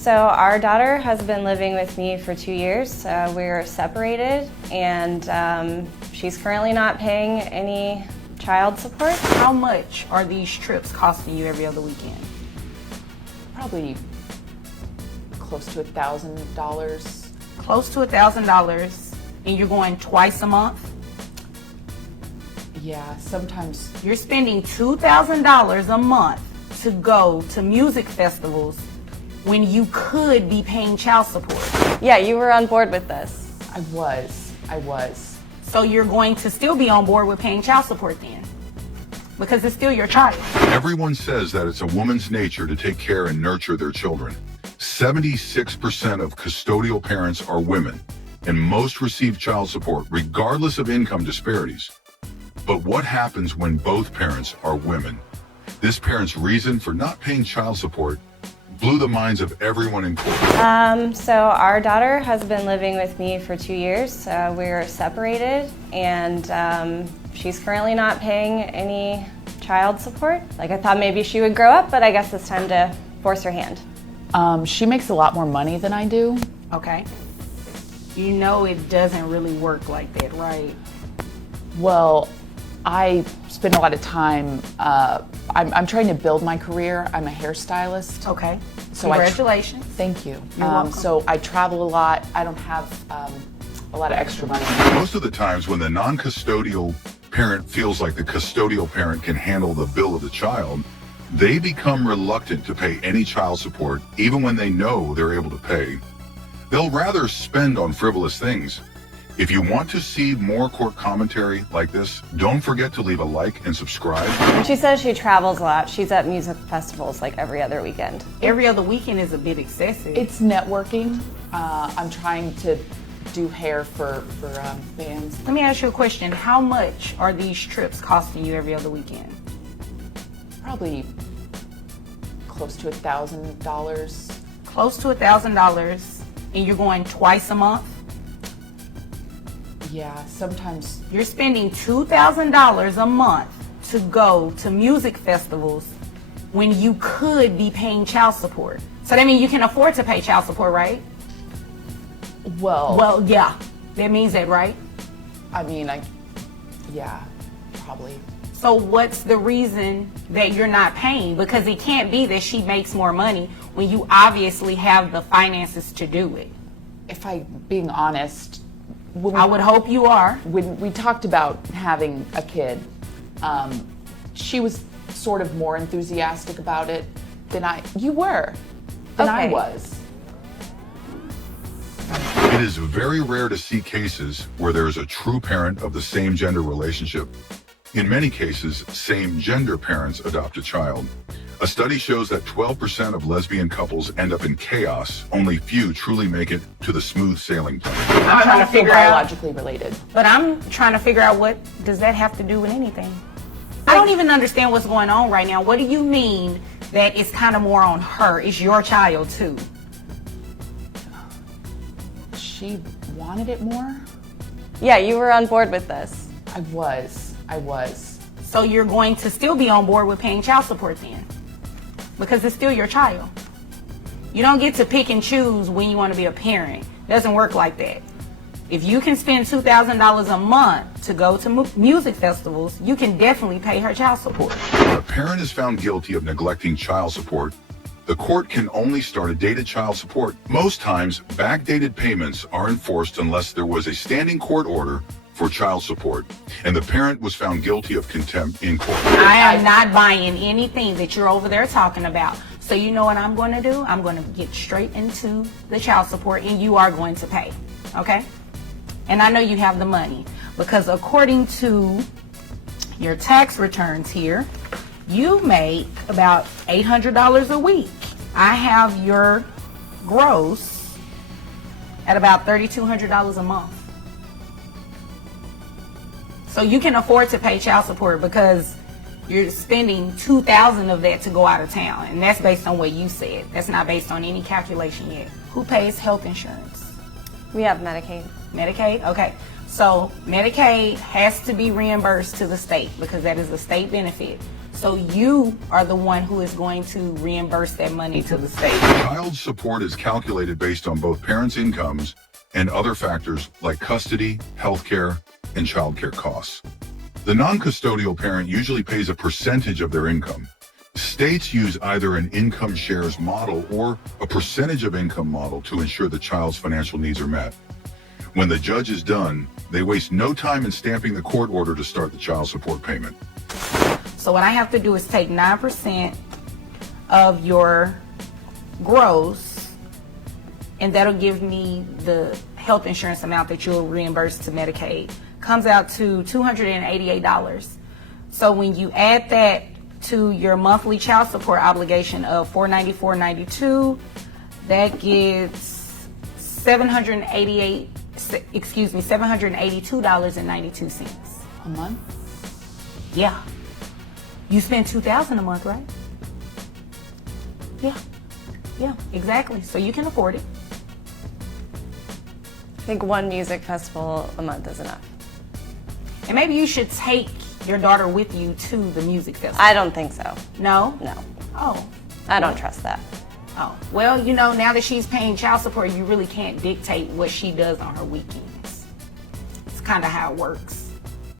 So our daughter has been living with me for 2 years. We're separated, and she's currently not paying any child support. How much are these trips costing you every other weekend? Probably close to $1,000. Close to $1,000, and you're going twice a month? Yeah, sometimes. You're spending $2,000 a month to go to music festivals when you could be paying child support. Yeah, you were on board with this. I was. So you're going to still be on board with paying child support then? Because it's still your child. Everyone says that it's a woman's nature to take care and nurture their children. 76% of custodial parents are women, and most receive child support regardless of income disparities. But what happens when both parents are women? This parent's reason for not paying child support blew the minds of everyone in court. So our daughter has been living with me for 2 years. We're separated, and she's currently not paying any child support. I thought maybe she would grow up, but I guess it's time to force her hand. She makes a lot more money than I do. Okay. You know it doesn't really work like that, right? Well, I spend a lot of time, I'm trying to build my career. I'm a hairstylist. Okay. So congratulations. Thank you. You're welcome. So I travel a lot. I don't have a lot of extra money. Most of the times when the non-custodial parent feels like the custodial parent can handle the bill of the child, they become reluctant to pay any child support, even when they know they're able to pay. They'll rather spend on frivolous things. If you want to see more court commentary like this, don't forget to leave a like and subscribe. And she says she travels a lot. She's at music festivals every other weekend. Every other weekend is a bit excessive. It's networking. I'm trying to do hair for bands. Let me ask you a question. How much are these trips costing you every other weekend? Probably close to $1,000. Close to $1,000, and you're going twice a month? Yeah, sometimes. You're spending $2,000 a month to go to music festivals when you could be paying child support. So that means you can afford to pay child support, right? Well, yeah. That means that, right? I mean, yeah, probably. So what's the reason that you're not paying? Because it can't be that she makes more money when you obviously have the finances to do it. If I'm being honest, I would hope you are. When we talked about having a kid, she was sort of more enthusiastic about it than I was. It is very rare to see cases where there is a true parent of the same gender relationship. In many cases, same gender parents adopt a child. A study shows that 12% of lesbian couples end up in chaos. Only few truly make it to the smooth sailing point. I'm trying to figure out biologically related. But I'm trying to figure out, what does that have to do with anything? I don't even understand what's going on right now. What do you mean that it's kind of more on her? It's your child too. She wanted it more? Yeah, you were on board with this. I was. So you're going to still be on board with paying child support then? Because it's still your child. You don't get to pick and choose when you want to be a parent. It doesn't work like that. If you can spend $2,000 a month to go to music festivals, you can definitely pay her child support. When a parent is found guilty of neglecting child support, the court can only start a dated child support. Most times, backdated payments are enforced unless there was a standing court order for child support, and the parent was found guilty of contempt in court. I am not buying anything that you're over there talking about. So you know what I'm going to do? I'm going to get straight into the child support, and you are going to pay, okay? And I know you have the money, because according to your tax returns here, you make about $800 a week. I have your gross at about $3,200 a month. So you can afford to pay child support because you're spending $2,000 of that to go out of town. And that's based on what you said. That's not based on any calculation yet. Who pays health insurance? We have Medicaid. Medicaid? Okay. So Medicaid has to be reimbursed to the state because that is a state benefit. So you are the one who is going to reimburse that money to the state. Child support is calculated based on both parents' incomes and other factors like custody, healthcare, and childcare costs. The non-custodial parent usually pays a percentage of their income. States use either an income shares model or a percentage of income model to ensure the child's financial needs are met. When the judge is done, they waste no time in stamping the court order to start the child support payment. So what I have to do is take 9% of your gross, and that'll give me the health insurance amount that you'll reimburse to Medicaid. Comes out to $288. So when you add that to your monthly child support obligation of $494.92, that gives $782.92. A month? Yeah. You spend $2,000 a month, right? Yeah. Yeah, exactly. So you can afford it. I think one music festival a month is enough. And maybe you should take your daughter with you to the music festival. I don't think so. No? No. Oh. I don't trust that. Oh. Well, you know, now that she's paying child support, you really can't dictate what she does on her weekends. It's kind of how it works.